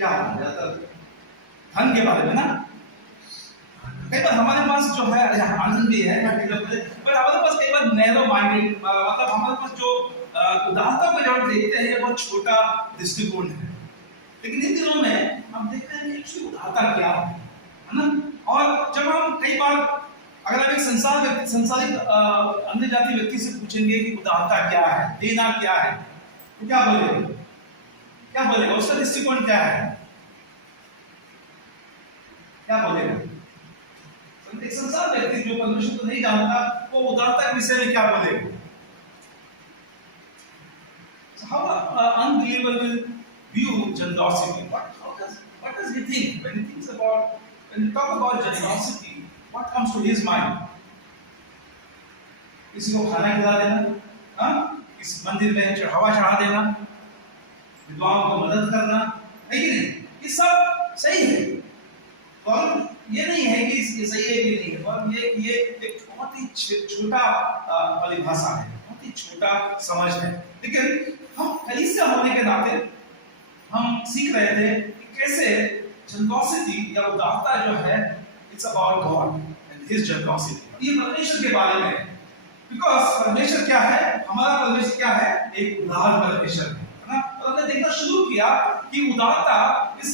क्या ज्यादातर धन के बारे में ना। कई बार हमारे पास जो है आनंद भी है बट हमारे पास कई बार नैरो माइंडेड, मतलब हमारे पास जो उदारता को जब देखते हैं बहुत छोटा दृष्टिकोण है। लेकिन इन दिनों में हम देखते हैं कि उदारता क्या है ना। और जब हम कई बार अगर आप एक संसारिक अन्य जाति व्यक्ति से पूछेंगे कि उदारता क्या है, देना क्या है, तो क्या बोलेगा, उसका दृष्टिकोण क्या है, क्या बोलेगा? एक संसार व्यक्ति जो परमेश्वर को नहीं जानता वो उदारता के विषय में क्या बोलेगा? How unbeliever will view generosity? What does he think when he talk about generosity? What comes to his mind? किसी को खाना खिला देना, इस मंदिर में चढ़ावा चढ़ा देना, विधवाओं को मदद करना, है कि नहीं? ये सब सही है, और ये नहीं है कि ये सही है कि नहीं है, पर ये एक बहुत ही छोटा परिभाषा है, बहुत ही छोटा समझ है। लेकिन हम कलीसिया होने के नाते हम सीख रहे थे कि कैसे जनरॉसिटी या उदारता जो है it's about God and his generosity. ये परमेश्वर के बारे में, बिकॉज परमेश्वर क्या है, हमारा परमेश्वर क्या है, एक उदार परमेश्वर है ना। तो हमने देखना शुरू किया कि उदारता इस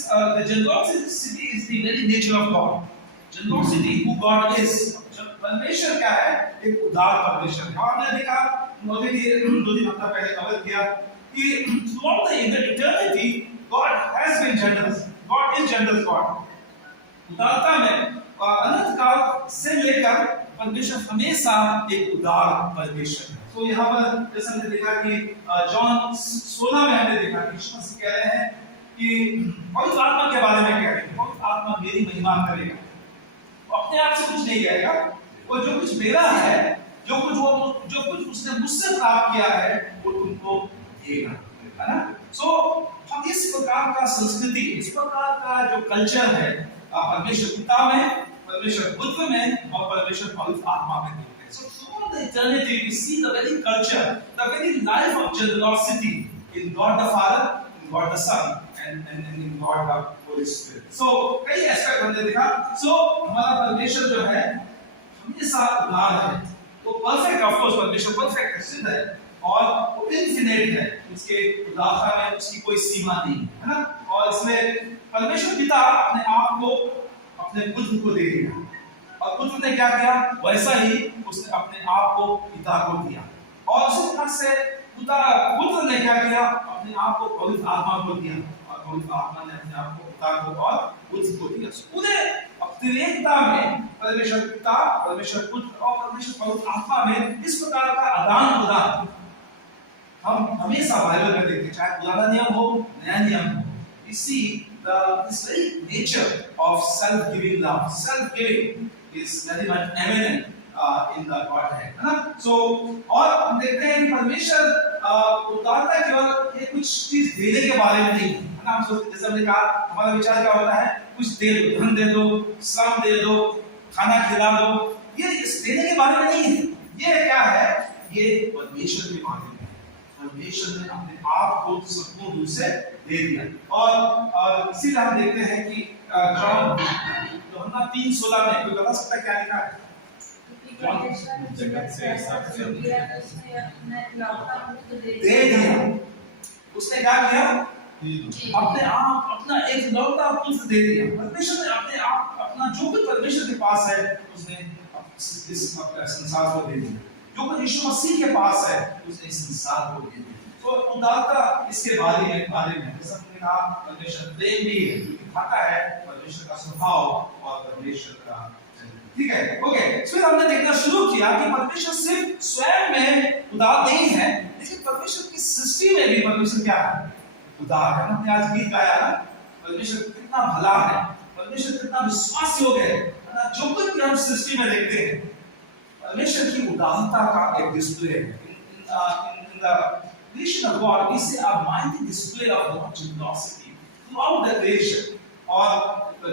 generosity is the very nature of God. Generosity who God is, परमेश्वर क्या है, एक उदार परमेश्वर है। और हमने देखा दो दिन हफ्ता पहले कवर किया कि throughout the eternity God has been generous, God is generous God। उदारता में अनंत काल से लेकर परमेश्वर हमेशा एक उदार परमेश्वर है। तो यहाँ पर जैसे हमने देखा कि जॉन 16 में हमने देखा कि यीशु मसीह कह रहे हैं कि पवित्र आत्मा के बारे में कह रहे हैं, पवित्र आत्मा मेरी महिमा करेगा, अपने आप से कुछ नहीं कहेगा, वो जो कुछ मेरा है, जो कुछ उसने मुझसे प्राप्त किया है वो तुमको देगा, है ना। सो हम इस प्रकार का संस्कृति, इस प्रकार का जो कल्चर है परमेश्वर पिता में, परमेश्वर पुत्र में और परमेश्वर पवित्र आत्मा में देखते हैं। So throughout the eternity we see the very culture, the very life of generosity in God the Father, in God the Son and in God the Holy Spirit. So कई एस्पेक्ट हमने देखा। So हमारा परमेश्वर जो है हमेशा उदार है, वो परफेक्ट, ऑफ कोर्स परमेश्वर परफेक्ट है, सिद्ध है और वो इन्फिनिट है, उसके उदारता में उसकी कोई सीमा नहीं है ना। और इसमें परमेश्वर पिता अपने आप को अपने पुत्र को दे दिया, और पुत्र ने क्या किया, वैसा ही उसने अपने आप को पिता को दिया, और उसी तरह से पुत्र ने क्या किया, अपने आप को पवित्र आत्मा को दिया, और पवित्र आत्मा ने अपने आप को पिता को और पुत्र को दिया। पूरे त्रिएकता में परमेश्वर पिता, परमेश्वर पुत्र और परमेश्वर पवित्र आत्मा में इस प्रकार का आदान प्रदान हम हमेशा बाइबल में देखते हैं, चाहे पुराना नियम हो नया नियम हो। We see this very nature of self-giving love. Self-giving is very much eminent in the Godhead, है ना। So और हम देखते हैं कि परमेश्वर उदारता केवल ये कुछ चीज देने के बारे में नहीं है ना। हम सोचते, जैसे हमने कहा, हमारा विचार क्या होता है, कुछ दे दो, धन दे दो, श्रम दे दो, खाना खिला दो, ये इस देने के बारे में नहीं है। ये क्या है, ये परमेश्वर के बारे में। परमेश्वर ने अपने आप को संपूर्ण रूप से दे दिया, और इसीलिए हम देखते हैं कि जॉन 3:16 में, कोई बता सकता क्या लिखा है? जगत से दे दिया, उसने क्या किया, अपने आप अपना एक लौटा पुत्र दे दिया। परमेश्वर ने अपने आप अपना जो कुछ परमेश्वर के पास है उसने इस संसार को दे दिया, जो कुछ यीशु मसीह के पास है उसने इस संसार को दे दिया। तो उदारता इसके बारे में जैसा हमने कहा, परमेश्वर प्रेम भी है, दिखाता है परमेश्वर का स्वभाव और परमेश्वर का, ठीक है, ओके। फिर हमने देखना शुरू किया कि परमेश्वर सिर्फ स्वयं में उदार नहीं है, लेकिन परमेश्वर की सृष्टि में भी परमेश्वर क्या है, उदार है। हमने आज गीत गाया ना, परमेश्वर कितना भला है, परमेश्वर कितना विश्वास योग्य है ना। जो कुछ भी हम सृष्टि में देखते हैं परमेश्वर की उदारता का एक डिस्प्ले है। In the creation of God, we see a mighty display of God's generosity throughout the creation. और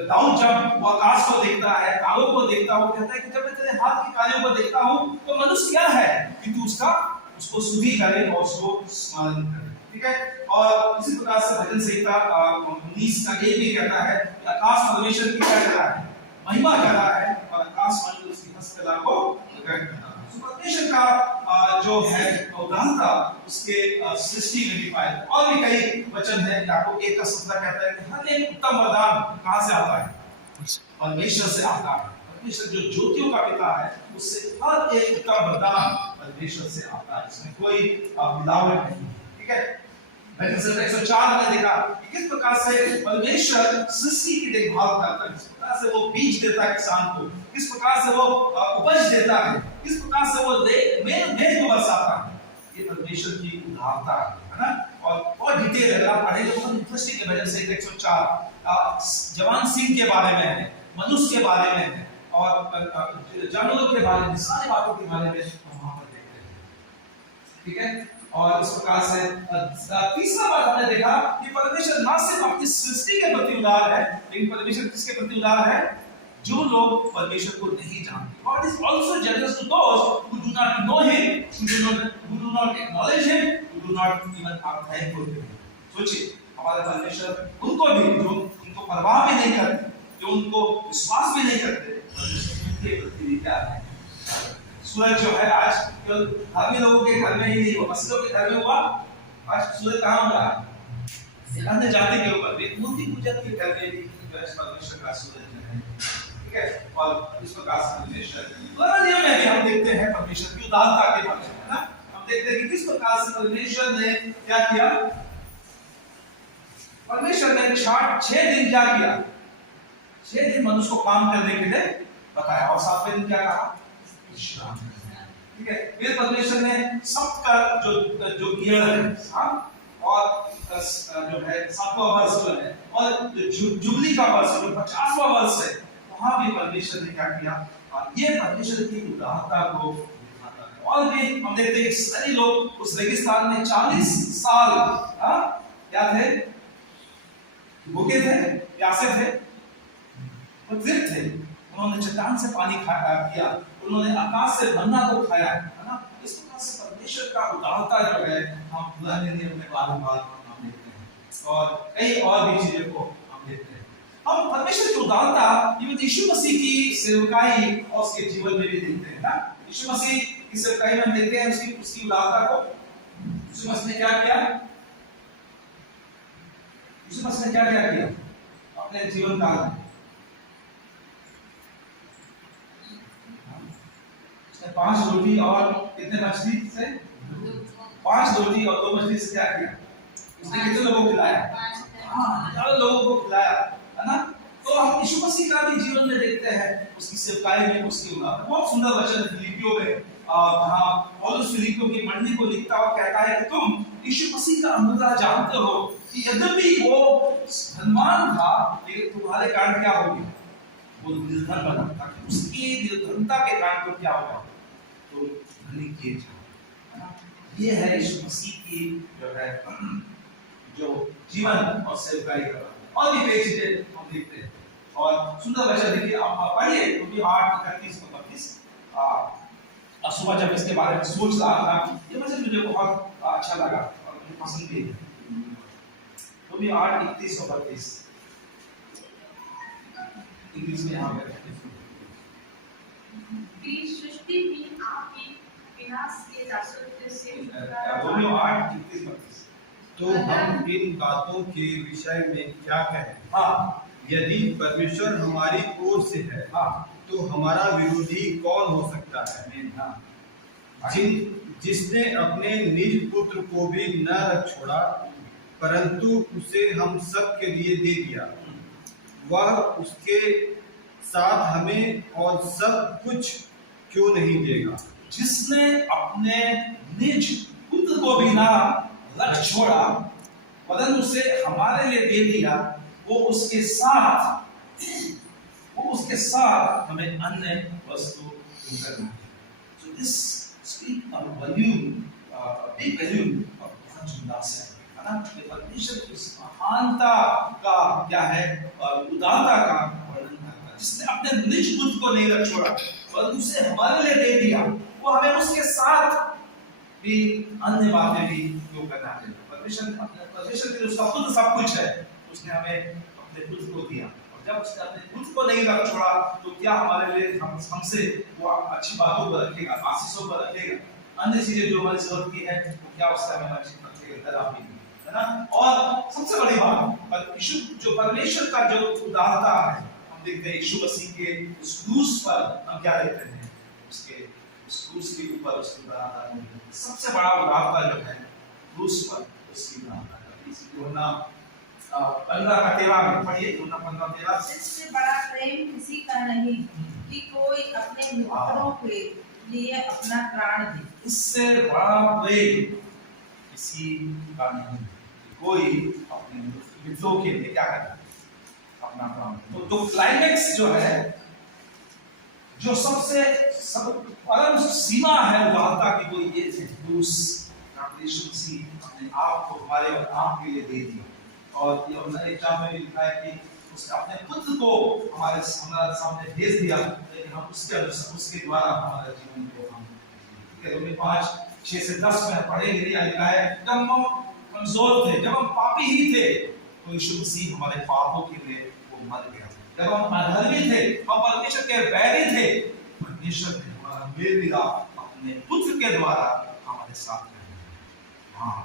दाऊद जब वो आकाश को देखता है, तारों को देखता है, वो कहता है कि जब मैं तेरे हाथ के कार्यों को देखता हूँ तो मनुष्य क्या है कि तू उसको स्तुति करे और उसको स्मरण करे। ठीक है। और इसी प्रकार से भजन संहिता 19 का 1 भी कहता है कि आकाश परमेश्वर की क्या कर रहा है, महिमा कर रहा है, और आकाश मंडल उसकी हस्तकला को प्रकट कर रहा है। परमेश्वर का जो है उदारता उसके सृष्टि में भी पाया। और भी कई वचन है, याकूब 1 का 17 कहता है कि हर एक उत्तम वरदान कहां से आता है, परमेश्वर से आता है। परमेश्वर जो ज्योतियों का पिता है, उससे हर एक उत्तम वरदान परमेश्वर से आता है, इसमें कोई मिलावट नहीं, ठीक है। 104 हमने देखा कि किस प्रकार से परमेश्वर सृष्टि की देखभाल करता है, किस प्रकार से वो बीज देता है किसान को, किस प्रकार से वो उपज देता है, किस प्रकार से वो मेघ को बरसाता है। ये परमेश्वर की उदारता है ना। और डिटेल अगर आप पढ़ेंगे तो बहुत इंटरेस्टिंग है। भजन संहिता 104 जवान सिंह के बारे में है, मनुष्य के बारे में है, और जानवरों के बारे में, सारी बातों के बारे में हम वहां पर देखते हैं, ठीक है। और इस प्रकार से तीसरा बात हमने देखा कि परमेश्वर ना सिर्फ अपनी सृष्टि के प्रति उदार है, लेकिन परमेश्वर किसके प्रति उदार है, जो लोग परमेश्वर को नहीं जानते। God is also generous to those who do not know Him, who do not acknowledge Him, who do not even are thankful to Him. सोचिए, हमारे परमेश्वर उनको भी, जो उनको परवाह भी नहीं करते, जो उनको विश्वास भी नहीं करते, परमेश्वर उनके प्रति भी क्या है। सूरज जो है आज केवल धर्मी लोगों के घर में ही नहीं हुआ, मसीहों के घर में हुआ। आज सूरज कहाँ हो रहा है, अन्य जाति के ऊपर भी, मूर्ति पूजन के घर में भी परमेश्वर का सूरज है, ठीक है। और इस प्रकार से परमेश्वर में भी हम देखते हैं परमेश्वर की उदारता के बारे में, है ना। हम देखते हैं कि किस प्रकार से परमेश्वर ने क्या किया। परमेश्वर ने 6 दिन क्या किया, 6 दिन मनुष्य को काम करने के लिए बताया, और 7वें दिन क्या कहा, विश्राम, ठीक है। फिर परमेश्वर ने सबका जो गियर है, और जो है 7वां वर्ष जो है, और जुबली का वर्ष जो 50वां वर्ष है, वहां भी परमेश्वर ने क्या किया, ये परमेश्वर की उदारता को दिखाता है। और भी हम देखते हैं सभी लोग उस रेगिस्तान में 40 साल क्या थे, भूखे थे, प्यासे थे, तृप्त थे। उन्होंने चट्टान से पानी किया, उन्होंने आकाश से मन्ना को खाया, है ना। इस प्रकार से परमेश्वर का उदारता जो है हम पुराने नियम में बार-बार हम देखते हैं, और कई और भी चीजों को हम देखते हैं। हम परमेश्वर की उदारता यीशु मसीह की सेवकाई और उसके जीवन में भी देखते हैं ना। यीशु मसीह की सेवकाई में देखते हैं उसकी उदारता को। यीशु मसीह ने क्या किया, यीशु मसीह ने क्या क्या किया अपने जीवन काल में। उसने 5 रोटी और कितने मछली से, 5 रोटी और 2 मछली से क्या किया, उसने कितने लोगों को खिलाया, हाँ, लोगों को खिलाया, है ना। तो हम यीशु मसीह का भी जीवन में देखते हैं, उसकी सेवकाई में, उसकी उदारता। बहुत सुंदर वचन है फिलिपियों में, जहाँ पौलुस फिलिपियों की मंडली को लिखता और कहता है कि तुम यीशु मसीह का अनुग्रह जानते हो कि यद्यपि वो धनवान था, लेकिन तुम्हारे कारण क्या हो गया, वो निर्धन बना, ताकि उसकी निर्धनता के कारण तो क्या होगा, तो धनी किए जाओ। ये है यीशु मसीह की जो है जो जीवन और सेवकाई का। और भी कई चीजें हम देखते हैं, और सुंदर वचन देखिए, आप पढ़िए, क्योंकि 8:31-32 सुबह जब इसके बारे में सोच रहा था, ये वचन मुझे बहुत अच्छा लगा और मुझे पसंद भी है। तो भी 8:31-32 इंग्लिश में यहाँ पे सृष्टि भी आपके विनाश के दासत्व से रोमियो 8:31-32। तो हम इन बातों के विषय में क्या कहें? हाँ, यदि परमेश्वर हमारी ओर से है, हाँ, तो हमारा विरोधी कौन हो सकता है? हाँ, जिसने अपने निज पुत्र को भी न रख छोड़ा, परंतु उसे हम सब के लिए दे दिया, वह उसके साथ हमें और सब कुछ क्यों नहीं देगा? जिसने अपने निज पुत्र को भी ना रख छोड़ा, वरन उसे हमारे लिए दे दिया, वो उसके साथ हमें अन्य वस्तु करना है। So this speak of value, big value of उदास है ना। ये परमेश्वर की महानता का क्या है और उदारता का वर्णन करता है, जिसने अपने निज पुत्र को नहीं रख छोड़ा और उसे हमारे लिए दे दिया, वो हमें उसके साथ भी अन्य बातें भी क्यों करना है। परमेश्वर के लिए उसका खुद सब कुछ है, उसने हमें अपने खुद को दिया, और जब उसने अपने खुद को नहीं रख छोड़ा तो क्या हमारे लिए हमसे वो अच्छी बातों पर रखेगा, आशीषों पर रखेगा, अन्य चीजें जो हमारी जरूरत की है वो क्या उससे हमें अच्छी रखेगा, है ना। और सबसे बड़ी बात, यीशु जो परमेश्वर का जो उदारता है, हम देखते हैं यीशु मसीह के उस क्रूस पर हम क्या देखते हैं, उसके उस क्रूस के ऊपर उसकी उदारता है, सबसे बड़ा उदारता जो है क्रूस पर उसकी उदारता है। यूहन्ना 15:13 में पढ़िए, यूहन्ना 15:13। इससे बड़ा प्रेम किसी का नहीं कि कोई अपने मित्रों के लिए अपना प्राण दे। इससे बड़ा प्रेम किसी का नहीं, कोई अपने मित्रों के लिए क्या करे, अपना प्राण। तो क्लाइमेक्स जो है, जो सबसे परम सीमा है उदारता की, वो ये है क्रूस। यीशु मसीह अपने आप को हमारे और आपके लिए दे दिया, और ये एक चार्ट में लिखा है कि उसने अपने खुद को हमारे सामने भेज दिया, लेकिन हम उसके द्वारा हमारे जीवन को हम रोमी 5:6-10 में पढ़ेंगे, लिखा है जब हम कमजोर थे, जब हम पापी ही थे, तो यीशु मसीह हमारे पापों के लिए वो मर गया। जब हम अधर्मी थे, हम परमेश्वर के बैरी थे, परमेश्वर ने हमारा मेल मिला अपने पुत्र के द्वारा हमारे साथ रहे। हाँ,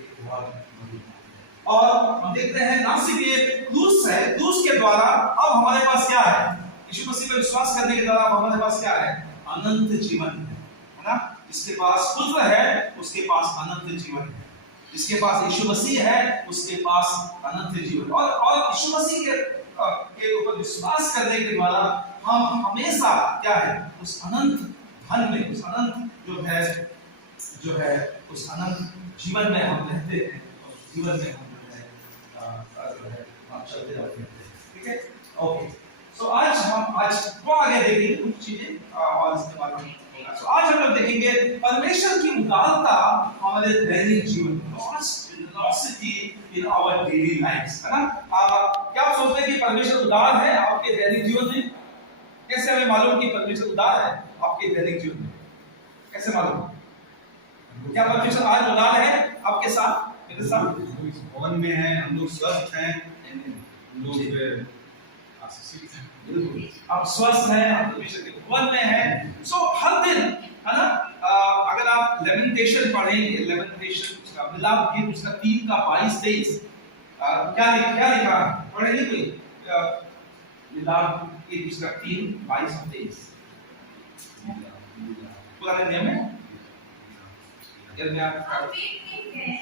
एक बहुत बड़ी बात है। और हम देखते हैं ना सिर्फ ये क्रूस है, क्रूस के द्वारा अब हमारे पास क्या है, यीशु मसीह पर विश्वास करने के द्वारा हमारे पास क्या है, अनंत जीवन है ना। जिसके पास पुत्र है उसके पास अनंत जीवन है, जिसके पास यीशु मसीह है उसके पास अनंत जीवन। और यीशु मसीह के ऊपर विश्वास करने के द्वारा हम हमेशा क्या है, उस अनंत धन में, उस अनंत जो है उस अनंत जीवन में हम रहते हैं, और जीवन में हम चलते रहते हैं। ठीक है, ओके। सो आज वो आगे देखेंगे कुछ चीजें, और इसके बाद हम तो आज हम लोग देखेंगे परमेश्वर की उदारता हमारे दैनिक जीवन में, generosity in our daily lives, है ना। क्या आप सोचते हैं कि परमेश्वर उदार है आपके दैनिक जीवन में? कैसे हमें मालूम कि परमेश्वर उदार है आपके दैनिक जीवन में? कैसे मालूम? क्या परमेश्वर आज उदार है आपके साथ, मेरे साथ? भवन में है, हम लोग स्वस्थ हैं, हम लोग आशीषित हैं, आप स्वस्थ हैं, आप परमेश्वर के भवन में हैं। सो हर दिन, है ना, अगर आप लेमेंटेशन पढ़ेंगे, लेमेंटेशन का मिलाप गीत उसका 3:22-23, क्या लिखा है, पढ़ेंगे कोई? मिलाप गीत उसका 3:22-23 पुराने नियम में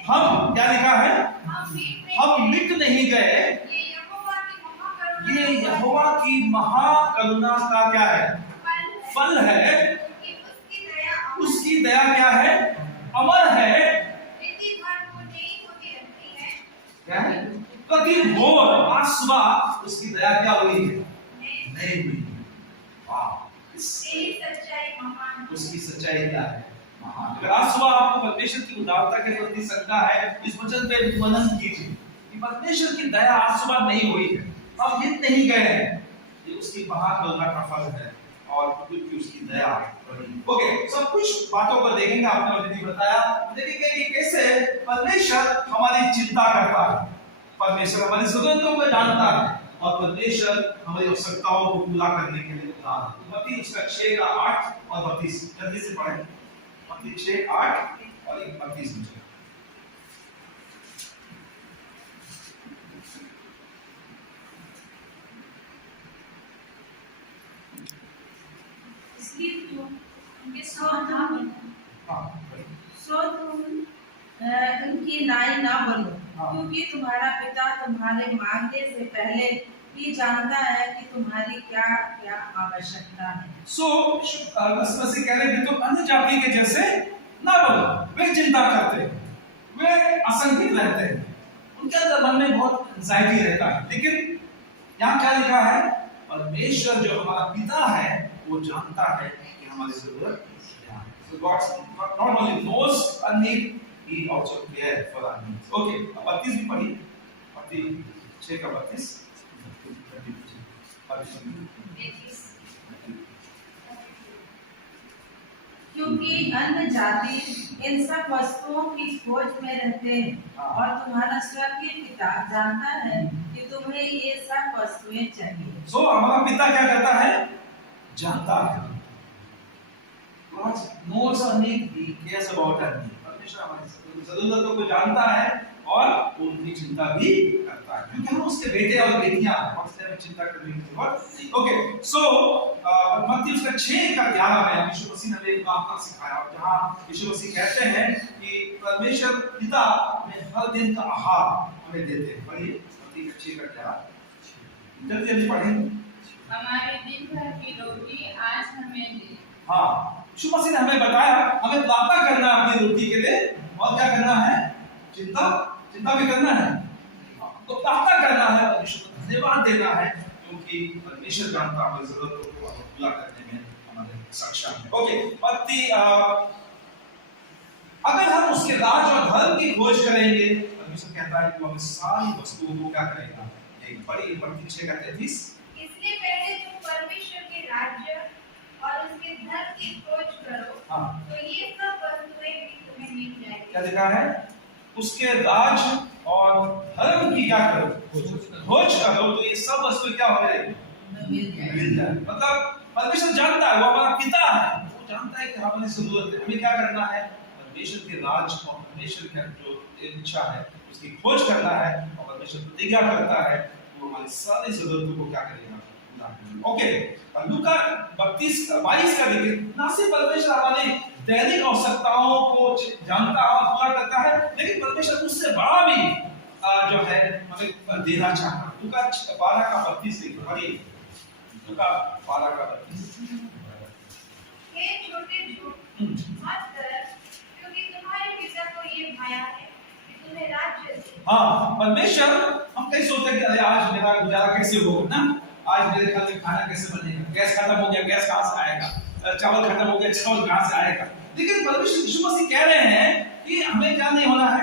हम क्या लिखा है, हम मिट नहीं गए, ये यहोवा की महाकरुणा का क्या है, फल है, उसकी दया क्या है, अमर है, क्या है, प्रति भोर आज सुबह उसकी दया क्या हुई है, नहीं हुई। उसकी सच्चाई क्या है, महान। अगर आज सुबह आपको परमेश्वर की उदारता के प्रति शंका है, इस वचन पे मनन कीजिए कि परमेश्वर की दया आज सुबह नहीं हुई है, हम मिट नहीं गए हैं, ये उसकी महाकरुणा का फल है, और क्योंकि उसकी दया बड़ी। ओके, सब कुछ बातों को देखेंगे, आपने ऑलरेडी बताया, देखेंगे कि कैसे परमेश्वर हमारी चिंता करता है, परमेश्वर हमारी जरूरतों को जानता है, और परमेश्वर हमारी आवश्यकताओं को पूरा करने के लिए उदार है। मत्ती उसका 6:8 और 32, जल्दी से पढ़ें। मत्ती 6:8 और 32 में। इसलिए तुम उनके साथ ना बनो, उनकी नाई ना बनो, क्योंकि तुम्हारा पिता तुम्हारे मांगने से पहले ही जानता है कि तुम्हारी क्या क्या आवश्यकता है। मसीह कह रहे हैं कि तुम अन्य जाति के जैसे ना बनो, वे चिंता करते हैं, वे आशंकित रहते हैं, उनके अंदर मन में बहुत एंजाइटी रहता है, लेकिन यहाँ क्या लिखा है, परमेश्वर जो हमारा पिता है वो जानता है कि हमारी जरूरत क्या है। So God not only knows our need, He also cares for our needs. Okay, 32 भी पढ़िए, मत्ती 6:32। क्योंकि अन्य जाति इन सब वस्तुओं की खोज में रहते हैं और तुम्हारा स्वर्गीय पिता जानता है कि तुम्हें ये सब वस्तुएं चाहिए। सो हमारा पिता क्या करता है? जानता है। God knows our need, He cares about our need. परमेश्वर हमारी जरूरतों को जानता है और उनकी चिंता भी करता है, क्योंकि हम उसके बेटे और बेटियां हैं और इसलिए हमें चिंता करने की जरूरत। ओके, सो मत्ती उसका 6:11 में यीशु मसीह ने एक बात सिखाया, जहां यीशु मसीह कहते हैं कि परमेश्वर पिता हमें हर दिन का आहार हमें देते हैं। पढ़िए मत्ती 6:11, जल्दी जल्दी पढ़ेंगे। हमारे दिन भर की रोटी आज हमें दे। हाँ, यीशु मसीह ने हमें बताया हमें प्रार्थना करना अपनी रोटी के लिए, और क्या करना है? चिंता भी करना है, तो प्रार्थना करना है, परमेश्वर को धन्यवाद देना है, क्योंकि परमेश्वर जानता है हमारी जरूरतों को पूरा करने में हमारे सक्षम है। ओके, मत्ती अगर हम उसके राज और धर्म की खोज करेंगे, परमेश्वर कहता है कि वो हमें सारी वस्तुओं को क्या करेगा? एक बड़ी मत्ती 6:33, इसलिए पहले तुम परमेश्वर के राज्य और उसके धर्म की खोज करो, तो ये सब वस्तुएं भी तुम्हें मिल जाएंगी। क्या लिखा है? उसके राज और धर्म की क्या करो? खोज करो, तो ये सब वस्तुएं क्या हो जाएगी? मिल जाए। मतलब परमेश्वर जानता है, वो हमारा पिता है, वो जानता है कि हमारी जरूरत है, हमें क्या करना है? परमेश्वर के राज और परमेश्वर की जो इच्छा है उसकी खोज करना है, और परमेश्वर प्रतिज्ञा करता है वो हमारी सारी जरूरतों को क्या करेगा? ओके, लूका 32:22 का देखिए, ना सिर्फ परमेश्वर हमारी दैनिक आवश्यकताओं को जानता और पूरा करता है, लेकिन परमेश्वर उससे बड़ा भी जो है हमें देना चाहता है। लूका 12:32 देखिए, पढ़िए लूका 12:32। हे छोटे झूठ मत कर, क्योंकि तुम्हारे पिता को ये भाया है कि तुम्हें राज्य दे। हाँ, परमेश्वर, हम कहीं सोचते हैं कि अरे आज मेरा गुजारा कैसे होगा ना, आज मेरे घर में खाना कैसे बनेगा, गैस खत्म हो गया, गैस कहां से आएगा, चावल खत्म हो गया, चावल कहां से आएगा। लेकिन परमेश्वर यीशु मसीह कह रहे हैं कि हमें क्या नहीं होना है?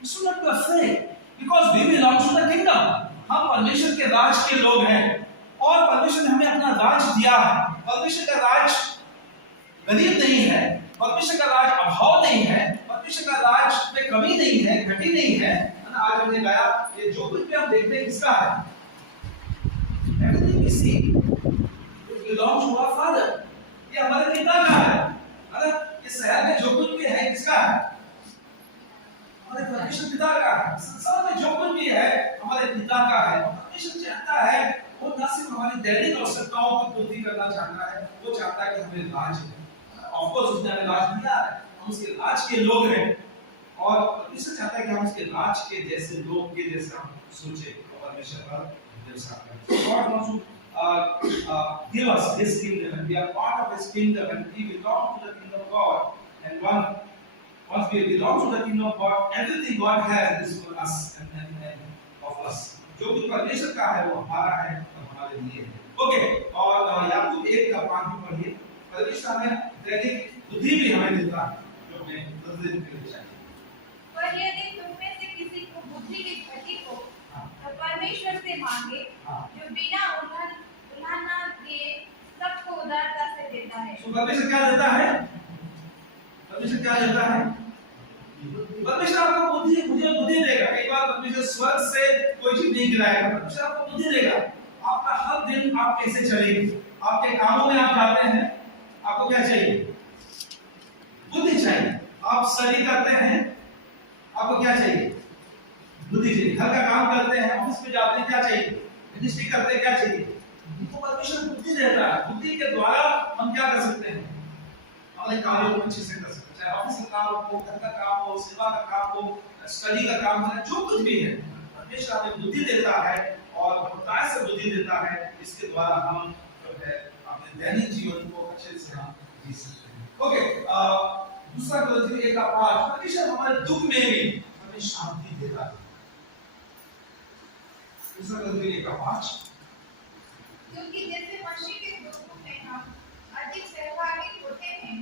We should not be afraid, because we belong to the kingdom. हम परमेश्वर के राज के लोग हैं, और परमेश्वर ने हमें अपना राज दिया है। परमेश्वर का राज गरीब नहीं है, परमेश्वर का राज अभाव नहीं है, परमेश्वर का राज में कमी नहीं है, घटी नहीं है। आज हमने गाया, ये जो कुछ भी हम देखते हैं किसका है? Everything we see belongs to our Father. ये हमारे पिता का है। अरे इस शहर में जो कुछ भी है किसका है? हमारे परमेश्वर पिता का है। संसार में जो कुछ भी है हमारे पिता का है। परमेश्वर चाहता है, वो न सिर्फ हमारी दैनिक आवश्यकताओं की पूर्ति करना चाहता है, वो चाहता है कि हमें राज है। ऑफ कोर्स उसने हमें राज दिया है, हम उसके राज के लोग हैं, और परमेश्वर चाहता है कि हम उसके राज के जैसे लोग के जैसे हम सोचे, और परमेश्वर पर God wants to give us His kingdom, and we are part of His kingdom, and we belong to the kingdom of God. And once we belong to the kingdom of God, everything God has is for us and of us. जो भी परमेश्वर का है वो हमारा है और हमारे लिए है। ओके, और याकूब 1:5 में पढ़िए, परमेश्वर हमें दैनिक बुद्धि भी हमें देता है, जो हमें प्रतिदिन के लिए चाहिए। पर यदि तुम में से किसी को बुद्धि की घटी हो, तो परमेश्वर से मांगे, जो बिना उलाहना दिए सबको उदारता से देता है। तो परमेश्वर क्या देता है? परमेश्वर क्या देता है? परमेश्वर आपको बुद्धि, मुझे बुद्धि देगा। कई बार परमेश्वर स्वर्ग से कोई चीज नहीं गिराएगा, परमेश्वर आपको बुद्धि देगा। आपका हर दिन आप कैसे चलेंगे, आपके कामों में आप जाते हैं, आपको क्या चाहिए? बुद्धि चाहिए। आप स्टडी करते हैं, आपको क्या चाहिए? बुद्धि चाहिए। घर का काम करते हैं, ऑफिस में जाते हैं, क्या चाहिए? मिनिस्ट्री करते हैं, क्या चाहिए? तो परमेश्वर बुद्धि देता है। बुद्धि के द्वारा हम क्या कर सकते हैं? हमारे कार्यों को अच्छे से कर सकते हैं, चाहे ऑफिस का काम हो, घर का काम हो, सेवा का काम हो, स्टडी का काम हो, जो कुछ भी है, परमेश्वर हमें बुद्धि देता है और बताए से बुद्धि देता है। इसके द्वारा हम जो है अपने दैनिक जीवन को अच्छे से हम जी सकते हैं। ओके, दूसरा कोरिन्थियों 1:5, परमेश्वर हमारे दुख में भी हमें शांति देता है। दूसरा कोरिन्थियों 1:5, क्योंकि जैसे मसीह के दुखों में हम अधिक सहभागी होते हैं,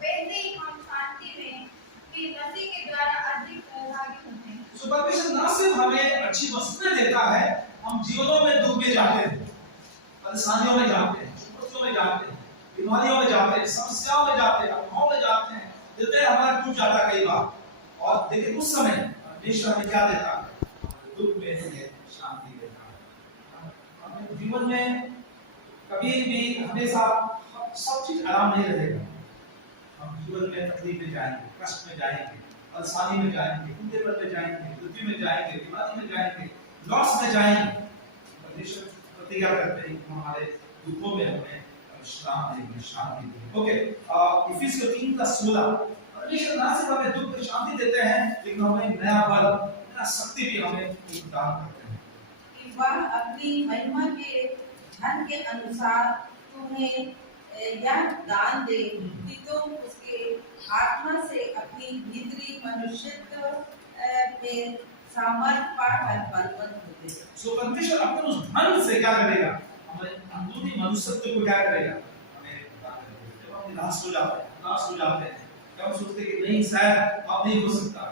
वैसे ही हम शांति में भी मसीह के द्वारा अधिक सहभागी होते हैं। तो परमेश्वर न सिर्फ हमें अच्छी वस्तुएं देता है, हम जीवनों में दुख में जाते हैं, परेशानियों में जाते हैं, चुनौतियों में जाते हैं, बीमारियों में जाते हैं, समस्याओं में जाते हैं, अभाव में जाते हैं, हृदय हमारा टूट जाता है कई बार। और देखिए उस समय परमेश्वर हमें क्या देता है? दुख में हमें शांति देता है। हमें जीवन में कभी भी हमेशा सब चीज आराम नहीं रहेगा। हम जीवन में तकलीफ में जाएंगे, कष्ट में जाएंगे, परेशानी में जाएंगे, बुढ़ेपन में जाएंगे, मृत्यु में जाएंगे, बीमारी में जाएंगे, लॉस में जाएंगे। परमेश्वर प्रतिज्ञा करते हैं कि हमारे दुखों में हमें विश्राम देंगे, शांति देंगे। ओके, इफिसियों 3:16 परमेश्वर ना सिर्फ हमें दुख में शांति देते हैं, लेकिन हमें नया बल, नया शक्ति भी हमें प्रदान करते हैं। कि वह अपनी महिमा के धन के अनुसार तुम्हें यह दान दे कि तुम उसके आत्मा से अपनी भीतरी मनुष्यत्व में सामर्थ पाकर बलवंत होते। सो परमेश्वर अपने उस धन से क्या करेगा? हमारे अंदरूनी मनुष्यत्व को क्या करेगा? हमें प्रदान करेगा। जब हम निराश हो जाते हैं, उदास हो जाते हैं, जब हम सोचते हैं कि नहीं शायद अब नहीं हो सकता,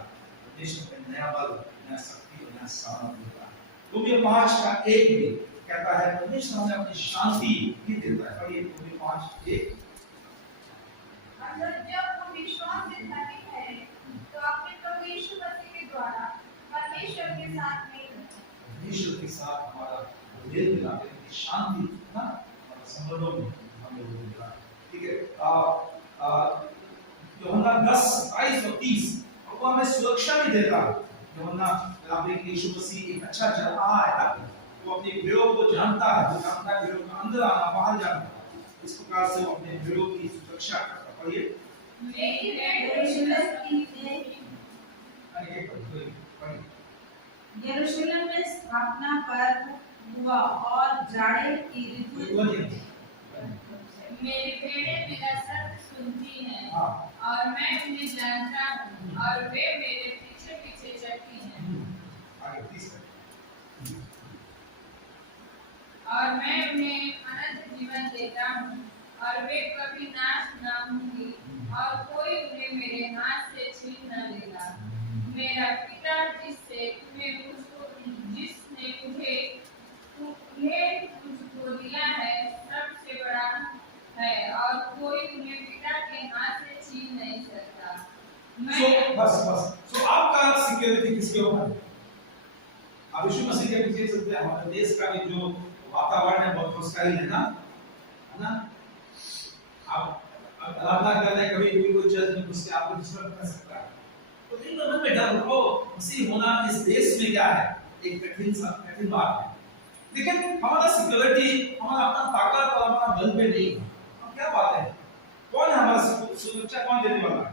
परमेश्वर हमें नया बल, नया शक्ति और नया सामर्थ्य देता है। रोमियो 5:1 भी कहता है परमेश्वर हमें अपनी शांति भी देता है। पढ़िए रोमियो 5:1। मतलब जब हम विश्वास से धनी हैं, तो अपने प्रभु यीशु मसीह के द्वारा परमेश्वर के साथ मेल रखते हैं। परमेश्वर के साथ हमारा मेल मिलाते हैं, शांति ना और संबंधों में हमें वो मिला है। ठीक है, यूहन्ना 10:22-30 और वो हमें सुरक्षा भी देता है। यूहन्ना आपने यीशु मसीह एक अच्छा जहाँ है, वो अपनी भेड़ों को जानता है, वो जानता है भेड़ों का अंदर आना बाहर जाना, इस प्रकार से वो अपने भेड़ों की सुरक्षा करता है। पढ़िए यरूशलेम में स्थापना पर्व हुआ और जाड़े की ऋतु मेरी भेड़ें मेरा शब्द सुनती हैं हाँ। और मैं उन्हें जानता हूँ और वे मेरे पीछे पीछे चलती हैं आगे 30 और मैं उन्हें अनंत जीवन देता हूँ और वे कभी नाश न होंगी और कोई उन्हें मेरे हाथ से छीन न लेगा। मेरा पिता जिसने मुझे मुझको दिया है सबसे बड़ा है और कोई उन्हें पिता के हाथ से छीन नहीं सकता। बस आपका सिक्योरिटी किसके ऊपर है? अब यीशु मसीह के पीछे चलते हैं। हमारे देश का भी जो वातावरण है बहुत मुश्किल है ना आप आराधना कर रहे हैं, कभी कोई चर्च में घुस के आपको डिस्टर्ब कर सकता है, तो दिल में मन में डर हो। मसीह होना इस देश में क्या है? एक कठिन बात है। लेकिन हमारा सिक्योरिटी, हमारा अपना ताकत और हमारा बल पे नहीं है। हम क्या बात है, कौन है हमारा सुरक्षा, कौन देने वाला है?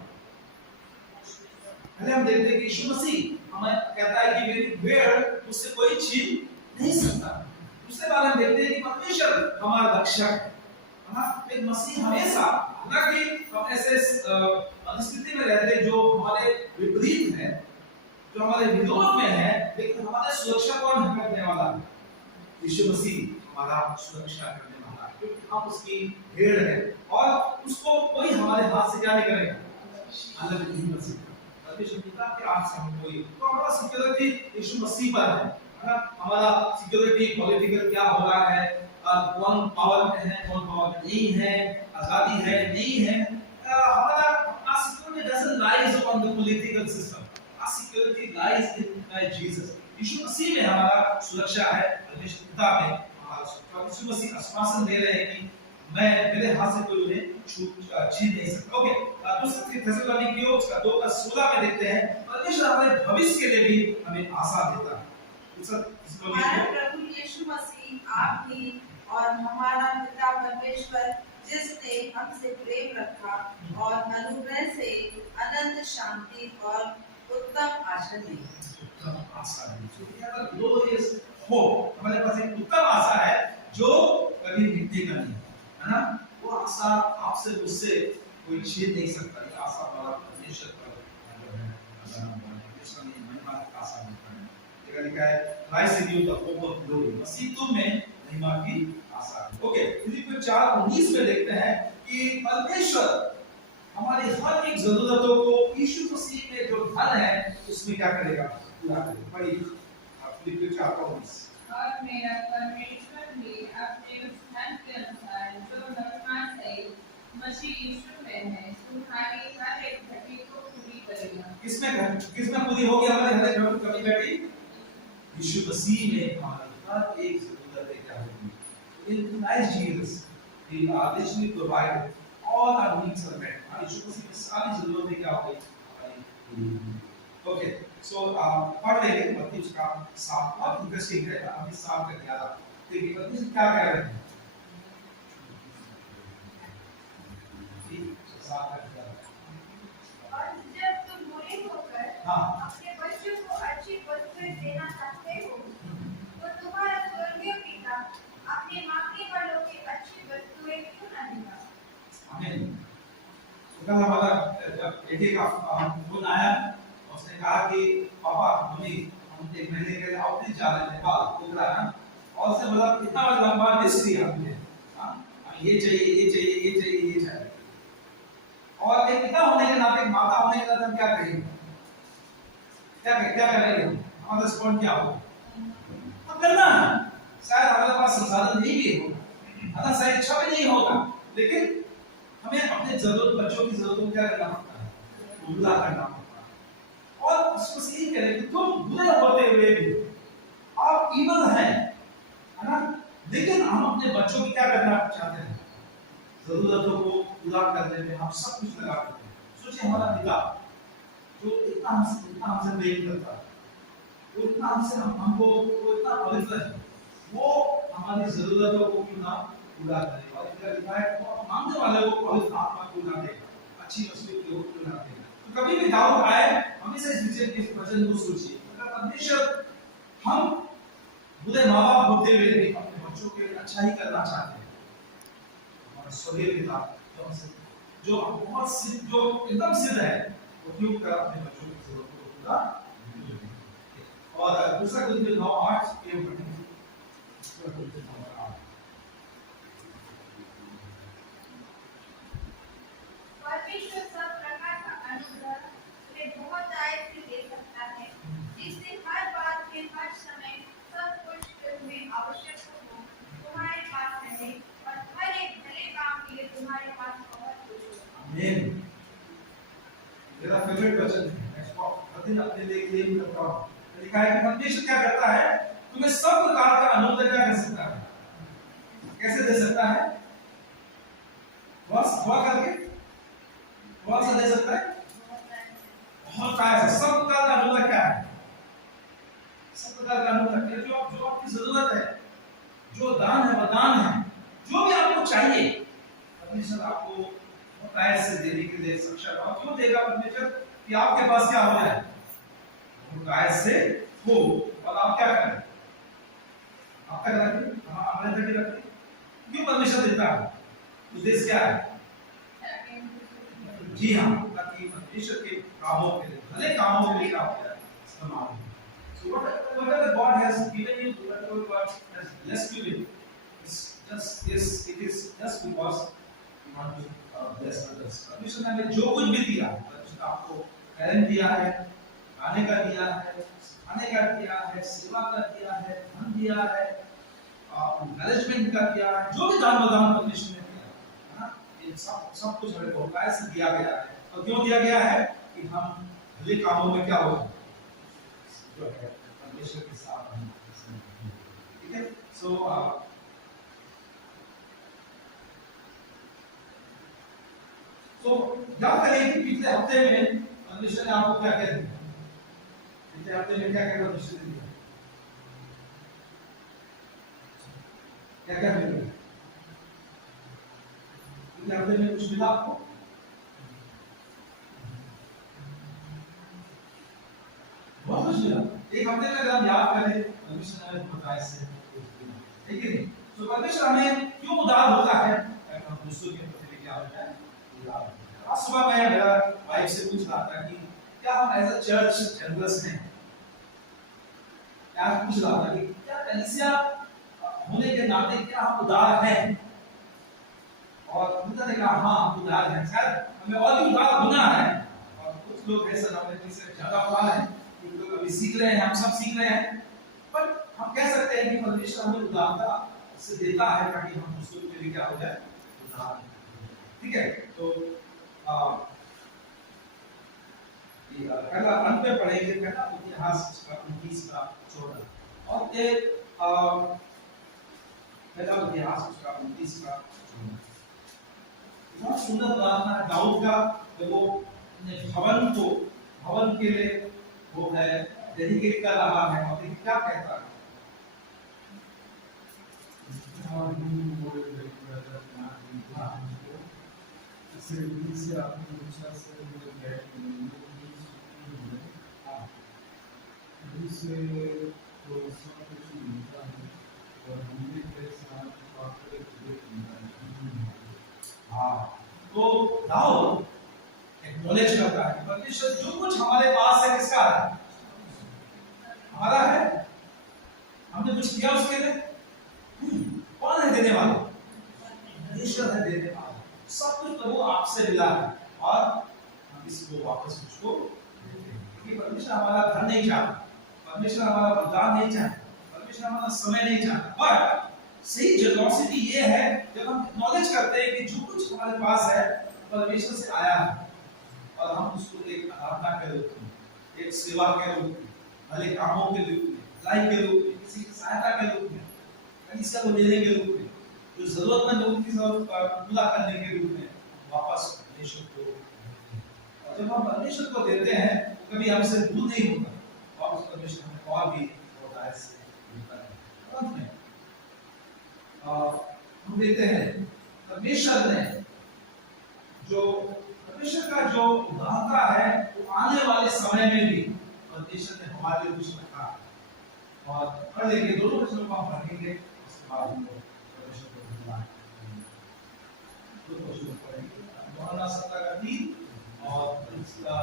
पहले हम देखते हैं कि यीशु मसीह हमें कहता है कि मेरी भेड़ उससे कोई छीन नहीं सकता। दूसरे बार हम देखते हैं कि परमेश्वर हमारा रक्षक है। एक मसीह हमेशा, हालांकि हम ऐसे परिस्थिति में रहते जो हमारे विपरीत है, जो हमारे विरोध में है, लेकिन हमारा सुरक्षा कौन करने वाला है? यीशु मसीह हमारा सुरक्षा करने वाला है, क्योंकि हम उसकी भेड़ है और उसको कोई हमारे हाथ से क्या नहीं करेगा, अलग नहीं कर सकता। परमेश्वर पिता के हाथ से हम कोई, तो हमारा सिक्योरिटी यीशु मसीह पर है ना। हमारा सिक्योरिटी पॉलिटिकल क्या हो रहा है, कौन पावर में है, कौन पावर में नहीं है, आजादी है नहीं है, हमारा security doesn't lies on the political system. Our security lies in Jesus. यीशु मसीह में हमारा सुरक्षा है, परमेश्वर पिता में हमारा सुरक्षा। यीशु मसीह आश्वासन दे रहे हैं कि मैं, मेरे हाथ से कोई उन्हें छीन नहीं सकता। ओके, दूसरी थेसलोनिकियों 2:16 में देखते हैं परमेश्वर हमारे भविष्य के लिए भी हमें आशा देता है। हमारा प्रभु यीशु मसीह आप ही और हमारा पिता परमेश्वर जिसने हमसे प्रेम रखा और अनुग्रह से अनंत शांति और उत्तम आशा दी। उत्तम आशा दी, ग्लोरियस होप। हमारे पास एक उत्तम आशा है जो कभी मिटेगा नहीं, है ना। वो आशा आपसे मुझसे कोई छीन नहीं सकता। ये आशा हमारा परमेश्वर पर है, परमेश्वर ने महिमा की आशा देता है। लिखा है Christ in you the hope of glory, मसीह तुम में महिमा की आशा। ओके, फिलिपियों 4:19 में देखते हैं कि परमेश्वर हमारी हर एक जरूरतों को यीशु मसीह में जो धन है उसमें क्या करेगा, पूरा करेगा। पढ़िए फिलिपियों 4:19। और मेरा परमेश्वर भी अपने उस धन के अनुसार जो महिमा से मसीह यीशु में है, तुम्हारी हर एक घटी को पूरी करेगा। किसमें पूरी होगी हमारे हर एक कमी घटी? यीशु मसीह में हमारी हर एक जरूरत क्या होगी? In Christ Jesus, He literally provided all our needs are met. यीशु मसीह की सारी जरूरतें क्या होगी हमारी? ओके, सो पढ़ लेंगे मत्ती उसका 7 बहुत इंटरेस्टिंग है। अभी 7 का 11 देखिए मत्ती क्या कह रहे हैं। 7 का 11 और जब तुम बूढ़े होकर अपने बच्चों को अच्छी वस्तुएं देना चाहते हो, तो तुम्हारा स्वर्गीय पिता अपने मांगने वालों की अच्छी वस्तुएं क्यों न देगा? आमीन। तो कल हमारा जब बेटे का फोन आया, उसने कहा कि पापा मम्मी हम 1 महीने के लिए ऑफिस जा रहे थे, बाल उगड़ा है और उसने बोला इतना लंबा लिस्ट दिया हमने, ये चाहिए ये चाहिए ये चाहिए ये चाहिए। और एक पिता होने के नाते, माता होने के नाते हम क्या करेंगे? क्या करेंगे? हमारा रिस्पॉन्ड क्या होगा? हम करना है। शायद हमारे पास संसाधन नहीं भी होगा, अगर शायद इच्छा भी नहीं होगा, लेकिन हमें अपने जरूरत बच्चों की जरूरतों को क्या करना पड़ता है? पूरा करना पड़ता है। और उसको सही करें कि तुम बुरे होते हुए भी आप ईवन है ना, लेकिन हम अपने बच्चों की क्या करना चाहते हैं? जरूरतों को पूरा करने में हम सब कुछ लगा देते हैं। सोचिए हमारा पिता जो इतना हमसे प्रेम करता है, वो इतना हमको इतना पवित्र है, वो हमारी जरूरतों को क्यों ना पूरा करेगा? और इधर लिखा है वो मांगने वाले को पवित्र आत्मा को ना देगा, अच्छी वस्तु को क्यों ना देगा। तो कभी भी डाउट आए, हमेशा इस वचन को सोचिए। अगर परमेश्वर हम बुरे माँ बाप होते हुए भी अपने बच्चों के लिए अच्छा ही करना चाहते हैं, हमारा स्वर्गीय पिता जो बहुत सिद्ध, जो एकदम सिद्ध है, वो क्यों कर अपने बच्चों की जरूरतों को पूरा नहीं करेगा? और दूसरा कुरिन्थियों 9:8 के परमेश्वर सब प्रकार का अनुग्रह तुम्हें बहुत आय से दे सकता है, जिससे हर बात में हर समय सब कुछ तुम्हें आवश्यक हो तुम्हारे पास रहे, और हर एक भले काम के लिए तुम्हारे पास बहुत कुछ हो। आमीन। मेरा फेवरेट वचन है, मैं इसको प्रतिदिन अपने लिए क्लेम करता हूँ। लिखा है कि परमेश्वर क्या करता है? तुम्हें सब प्रकार का अनुग्रह क्या कर सकता है? कैसे दे सकता है? बस दुआ करके कौन सा दे सकता है? बहुत सारा। सब प्रकार का अनुग्रह क्या है? सब प्रकार का अनुग्रह जो आपकी जरूरत है, जो दान है, वरदान है, जो भी आपको चाहिए, परमेश्वर आपको बहुत से देने के लिए सक्षम है। क्यों देगा परमेश्वर? कि आपके पास क्या हो जाए, बहुत से हो, और आप क्या करें? आप क्या करें? हमारे तक रखें। क्यों परमेश्वर देता है? उद्देश्य क्या है? जी हाँ, ताकि परमेश्वर के कामों के लिए, भले कामों के लिए क्या हो जाए, इस्तेमाल हो। So whatever God has given you, whatever God has blessed you with, it is just because you want to bless others. परमेश्वर ने हमें जो कुछ भी दिया, परमेश्वर आपको टैलेंट दिया है, गाने का दिया है, खाने का दिया है, सेवा का दिया है, धन दिया है, मैनेजमेंट का दिया है, जो भी दान वरदान परमेश्वर ने सब कुछ हमें बहुतायत से दिया गया है। और क्यों दिया गया है? कि हम भले कामों में क्या हो, जो है परमेश्वर के साथ हम, ठीक है। सो याद करें कि पिछले हफ्ते में परमेश्वर ने आपको क्या कह दिया? पिछले हफ्ते में क्या क्या परमेश्वर ने दिया? क्या क्या मिला? हफ्ते में कुछ मिला आपको? बहुत कुछ मिला। एक हफ्ते में अगर हम याद करें, परमेश्वर ने बताया से, ठीक है? तो परमेश्वर हमें क्यों उदार होता है? अगर हम दूसरों के प्रति क्या होता है? उदार। आज सुबह मैं मेरा वाइफ से पूछ रहा था कि क्या हम एज अ चर्च जनरस हैं? क्या पूछ रहा था कि क्या कलीसिया होने के नाते क्या हम उदार हैं? और उन्होंने कहा हाँ उदार है, शायद हमें और भी उदार होना है। और कुछ लोग ऐसा नॉलेज से ज्यादा उदार हैं, कुछ लोग अभी सीख रहे हैं, हम सब सीख रहे हैं। पर हम कह सकते हैं कि परमेश्वर हमें उदारता से देता है ताकि हम दूसरों के लिए क्या हो जाए, उदार। ठीक है, तो पहला अंत में पढ़ेंगे, पहला इतिहास का 29 का 14 और ये पहला इतिहास उसका 29 का 14 बहुत सुंदर प्रार्थना है दाऊद का, जब वो अपने भवन के लिए वो है डेडिकेट कर रहा है और देखिए क्या कहता है। हाँ, तो दाऊद एक्नॉलेज करता है परमेश्वर जो कुछ हमारे पास है किसका है, हमारा है, हमने कुछ किया उसके लिए, कौन है देने वाला, परमेश्वर है देने वाला, सब कुछ प्रभु आपसे मिला है और हम इसको वापस उसको देते हैं, क्योंकि परमेश्वर हमारा धन नहीं चाहता, परमेश्वर हमारा वरदान नहीं चाहता, परमेश्वर हमारा समय नहीं चाहता, बट सही जेनरॉसिटी ये है जब हम एक्नॉलेज करते हैं कि जो कुछ हमारे पास है परमेश्वर से आया है और हम उसको एक आराधना के रूप में, एक सेवा के रूप में, भले कामों के रूप में, भलाई के रूप में, किसी की सहायता के रूप में, किसी को देने के रूप में, जो जरूरतमंद लोगों की जरूरत पूरा करने के रूप में वापस परमेश्वर को, और जब हम परमेश्वर को देते हैं तो कभी हमसे दूर नहीं होता, वापस परमेश्वर हमें और भी बहुत से मिलता है। हम देखते हैं परमेश्वर का जो उदारता है वो आने वाले समय में भी परमेश्वर ने हमारे लिए कुछ रखा है, और पढ़ लेंगे दोनों वचनों को हम पढ़ेंगे, उसके बाद हम परमेश्वर को धन्यवाद दोनों वचनों पढ़ेंगे, योहन्ना 17:3 और इसका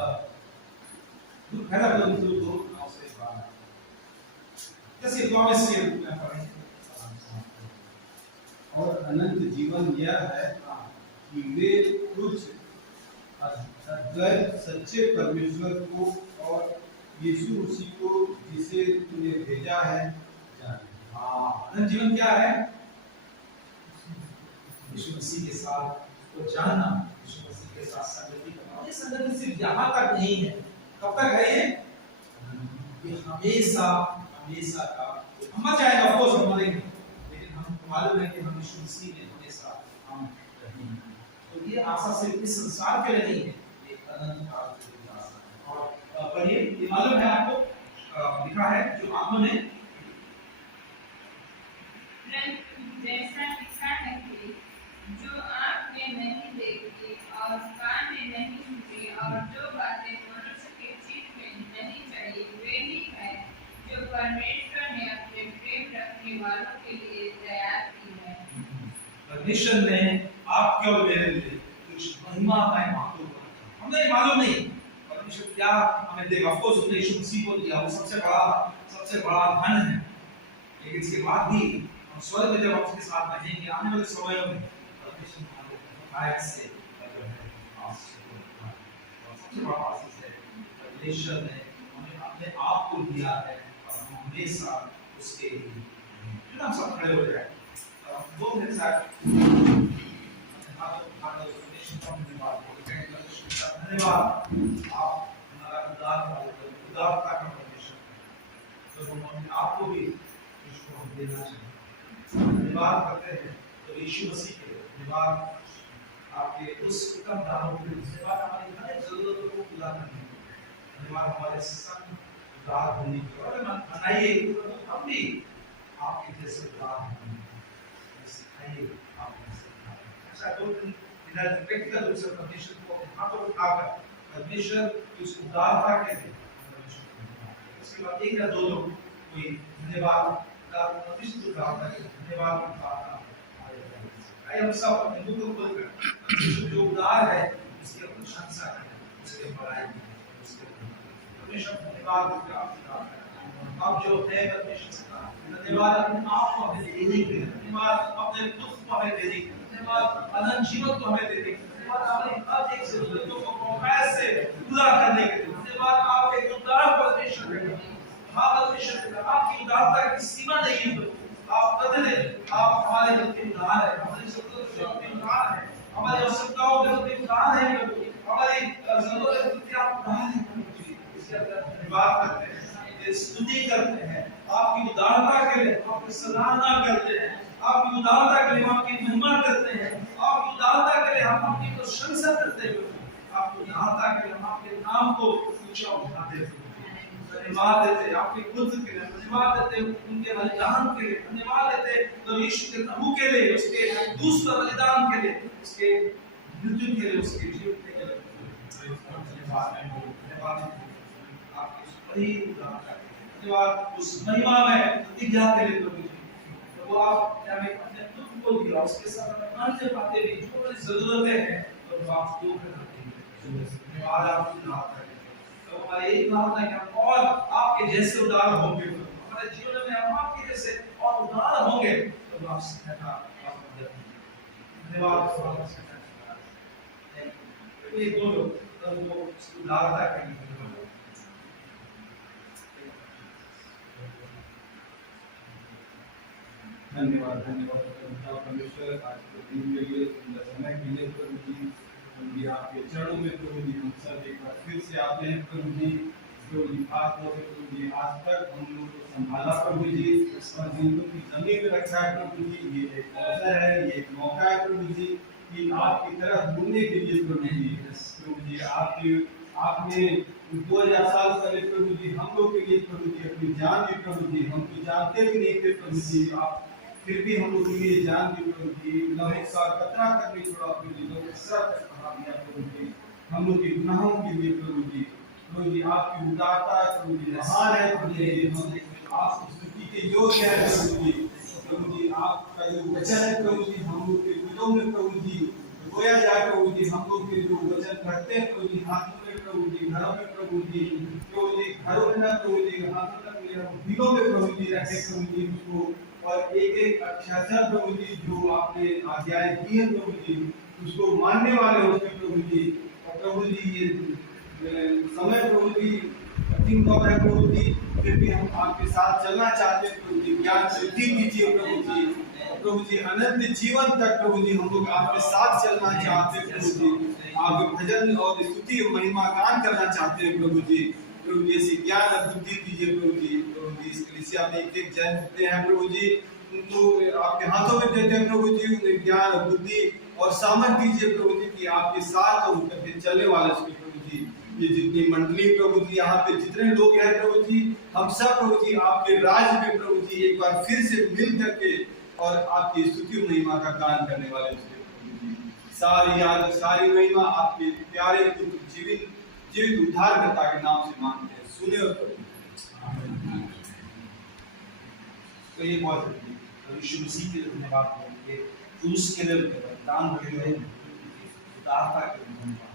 पहला वचन 2:9 से 12 कैसे प्रॉमिस के रूप में पढ़ेंगे। और अनंत जीवन यह है कि वे कुछ अद्वैत सच्चे परमेश्वर को और यीशु मसीह को जिसे तूने भेजा है जाने। अनंत जीवन क्या है, यीशु मसीह के साथ को जानना, यीशु मसीह के साथ संगति करना। ये संगति सिर्फ यहाँ तक नहीं है, कब तक है ये हमेशा हमेशा का, हम मर जाएंगे, ऑफ कोर्स हम मरेंगे, लेकिन हम मालूम है कि हम यीशु मसीह में हमेशा हम रहेंगे। तो ये आशा सिर्फ इस संसार के लिए नहीं है, ये अनंत काल के लिए आशा है। और पढ़िए, ये मालूम है आपको, लिखा है जो आत्मा ने जैसा लिखा है कि जो आँख में नहीं देखी और कान में नहीं सुनी और जो बातें मनुष्य के चित्त में नहीं चढ़ी वे ही है जो परमेश्वर ने अपने प्रेम रखने वालों के लिए तैयार की है। परमेश्वर ने आपके और मेरे लिए कुछ महिमामय बातों को रखा, हमें मालूम नहीं परमेश्वर क्या हमें देगा। ऑफ कोर्स उसने यीशु मसीह को दिया, वो सबसे बड़ा धन है, लेकिन इसके बाद भी हम स्वर्ग में जब हम उसके साथ रहेंगे आने वाले समयों में परमेश्वर हमारे लायक से सबसे बड़ा आशीष है परमेश्वर ने हमें अपने आप को दिया है और हम हमेशा उसके ही हैं। हम सब खड़े हो जाए, दो मिनट साथ धन्यवाद, आप हमारा उदारता का परमेश्वर, तो हम अपने आप को भी इसको हम देना चाहिए। धन्यवाद करते हैं तो यीशु मसीह के धन्यवाद, आपके उस उत्तम दानों के लिए धन्यवाद, हमारी हर जरूरतों को पूरा करने के लिए धन्यवाद, हमारे संग उदार होने के लिए मनाइए, हम भी आपके जैसे उदार सिखाइए, आप ऐसा दो व्यक्तिगत रूप से परमेश्वर को अपने हाथों में उठाकर परमेश्वर की उस उदारता के लिए उसके बाद एक या दो लोग कोई धन्यवाद परमेश्वर उदारता के धन्यवाद हम सब अपने मुंह को खोलकर जो उदार है उसकी अपनी प्रशंसा करें, उसके बड़ाई करें, उसके परमेश्वर धन्यवाद आप जो है परमेश्वर से धन्यवाद, अपने आप को हमें देने के लिए धन्यवाद, अपने दुख को हमें देने के लिए धन्यवाद, अनंत जीवन को हमें देने के लिए धन्यवाद, हमारी हर एक जरूरतों को कैसे पूरा करने के लिए धन्यवाद। आप एक उदार परमेश्वर हैं, आपकी उदारता की सीमा नहीं है, आप बदले, आप हमारे दिल के उदार है, हमारी जरूरतों के उदार है, हमारी आवश्यकताओं उदार है प्रभु, हमारी जरूरत है आप उदार है प्रभु जी। इसके अंदर धन्यवाद करते हैं, स्तुति करते हैं आपकी उदारता के लिए, आपकी सराहना करते हैं आपकी उदारता के लिए, आपकी महिमा करते हैं आपकी उदारता के लिए, हम आपकी प्रशंसा करते हैं आपकी उदारता के लिए, हम आपके नाम को ऊंचा उठाते हैं, धन्यवाद देते हैं आपके बुद्ध के लिए, धन्यवाद देते हैं उनके बलिदान के लिए, धन्यवाद देते हैं प्रभु यीशु के प्रभु के लिए, उसके दूसरे बलिदान के लिए, उसके मृत्यु के लिए, उसके जीवन के लिए धन्यवाद धन्यवाद आपकी बड़ी उदारता के लिए, धन्यवाद उस महिमा में प्रतिज्ञा के लिए प्रभु जी। प्रभु आप हमें अपने दुख को दिया, उसके साथ अन्य बातें भी जो बड़ी जरूरतें हैं प्रभु आप पूर्ण करते हैं, धन्यवाद आपकी उदारता के लिए। तो हमारी यही प्रार्थना है कि हम और आपके जैसे उदार होंगे, हमारे जीवन में हम आपके जैसे और उदार होंगे, तो आप सहायता आप मदद कीजिए। धन्यवाद ये बोलो तब वो उदारता के लिए धन्यवाद धन्यवाद परमेश्वर, आज के दिन के लिए सुंदर समय के लिए प्रभु जी, उनकी आपके चरणों में प्रभु जी हम सब एक बार फिर से आते हैं प्रभु जी। खासतौर से प्रभु जी आज तक हम लोग को संभाला प्रभु जी, और जिनको की जमीन में रखा है प्रभु जी, ये एक अवसर है, ये एक मौका है प्रभु जी कि आपकी तरफ मुड़ने के लिए प्रभु जी आपने 2000 साल पहले प्रभु जी हम लोग के लिए प्रभु जी अपनी जान दी प्रभु जी, हम तो जानते भी नहीं थे प्रभु जी, आप फिर भी हम लोग के लिए जान दी प्रभु जी, लहू का कतरा करने छोड़ा प्रभु जी, लोग प्रभु जी हम लोग के गुनाहों के लिए प्रभु जी आपकी उदारता प्रभु जी महान है प्रभु जी, हम आप स्तुति के योग्य है प्रभु जी आपका जो वचन है प्रभु जी हम लोग के दिलों में प्रभु जी बोया जाए प्रभु जी, हम लोग के जो वचन पढ़ते हैं प्रभु जी हाथों में प्रभु जी, घरों में प्रभु जी घरों में ना प्रभु जी हाथों में दिलों में प्रभु जी रखे प्रभु जी उसको, और एक एक अक्षर प्रभु जी जो आपने आज्ञाएं दी है प्रभु जी उसको मानने वाले होते प्रभु जी। और प्रभु जी ये समय प्रभु जी कठिन दौर है प्रभु जी, फिर भी हम आपके साथ चलना चाहते हैं प्रभु जी, ज्ञान वृद्धि कीजिए प्रभु जी अनंत जीवन तक प्रभु जी हम लोग आपके साथ चलना चाहते हैं प्रभु जी, आपके भजन और स्तुति महिमा गान करना चाहते हैं प्रभु जी ऐसी ज्ञान और बुद्धि दीजिए प्रभु जी इस कलीसिया में एक एक जन होते हैं प्रभु जी, उनको आपके हाथों में देते हैं प्रभु जी, उन्हें ज्ञान और बुद्धि और सामर्थ दीजिए प्रभु जी कि आपके साथ और उनके चलने वाले प्रभु जी, ये जितनी मंडली प्रभु जी यहाँ पे जितने लोग हैं प्रभु जी, हम सब प्रभु जी आपके राज में प्रभु जी एक बार फिर से मिल करके और आपकी स्तुति महिमा का गान करने वाले प्रभु जी, सारी याद सारी महिमा आपके प्यारे पुत्र जीवित उद्धारकर्ता के नाम से मांगते हैं, सुने और प्रभु तो ये बहुत यीशु मसीह के लिए धन्यवाद करेंगे, क्रूस के लिए बलिदान के लिए उदारता के लिए धन्यवाद।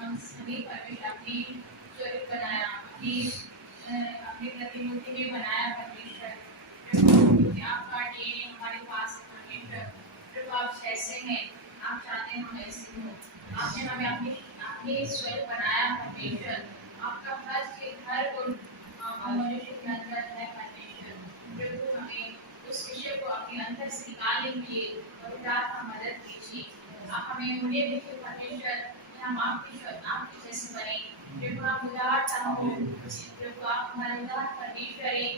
हम सभी परमेश्वर अपनी स्वरूप बनाया, अपनी प्रतिमूर्ति में बनाया परमेश्वर, आपका ये हमारे पास परमेश्वर आप जैसे हैं, आप चाहते हैं हम ऐसे हो, आपने हमें अपने स्वरूप बनाया परमेश्वर, आपका हर गुण मनुष्य के अंदर है परमेश्वर, प्रभु हमें उस विषय को अपने अंदर से निकालने के लिए पवित्र मदद कीजिए, आप हमें उन्हें देखिए परमेश्वर, हम आपके जैसे बने, प्रभु आप उदारता हो, प्रभु आप हमारे उदार परमेश्वर हैं,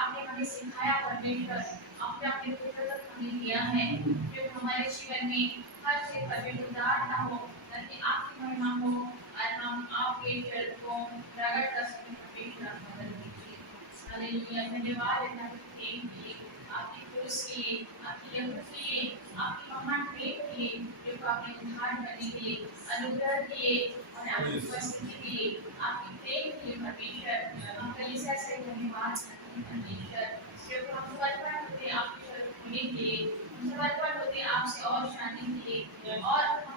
आपने हमें सिखाया परमेश्वर, आपने अपने पुत्र तक हमें दिया है, प्रभु हमारे जीवन में हर चीज परमेश्वर उदारता हो, ताकि आपकी महिमा हो और हम आपके चरण को प्रकट कर सकें परमेश्वर, मदद कीजिए। हालेलुया, धन्यवाद है आपके आपकी क्रूस के लिए, आपकी यहूद के लिए, आपकी महान प्रेम के लिए, प्रभु आपने उद्धार करने के लिए, अनुग्रह के लिए और आपकी उपस्थिति के लिए, आपकी प्रेम के लिए परमेश्वर, हम कलीसिया से धन्यवाद करते हैं परमेश्वर, प्रभु हम समर्पण होते हैं आपके स्वरूप होने के लिए, हम समर्पण होते हैं आपसे और जानने के लिए, और हम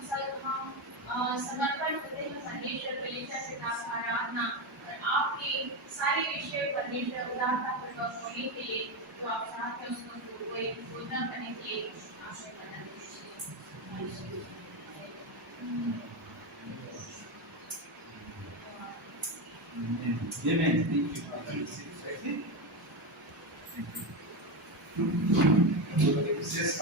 समर्पण होते हैं परमेश्वर कलीसिया से आपका आराधना और आपके सारे विषय परमेश्वर उदारता पूर्वक होने के लिए, तो आप चाहते हैं उसको कोई पूर्ण करने के लिए आपसे मदद कीजिए। Amen. Thank you, Father. Thank you. Yes,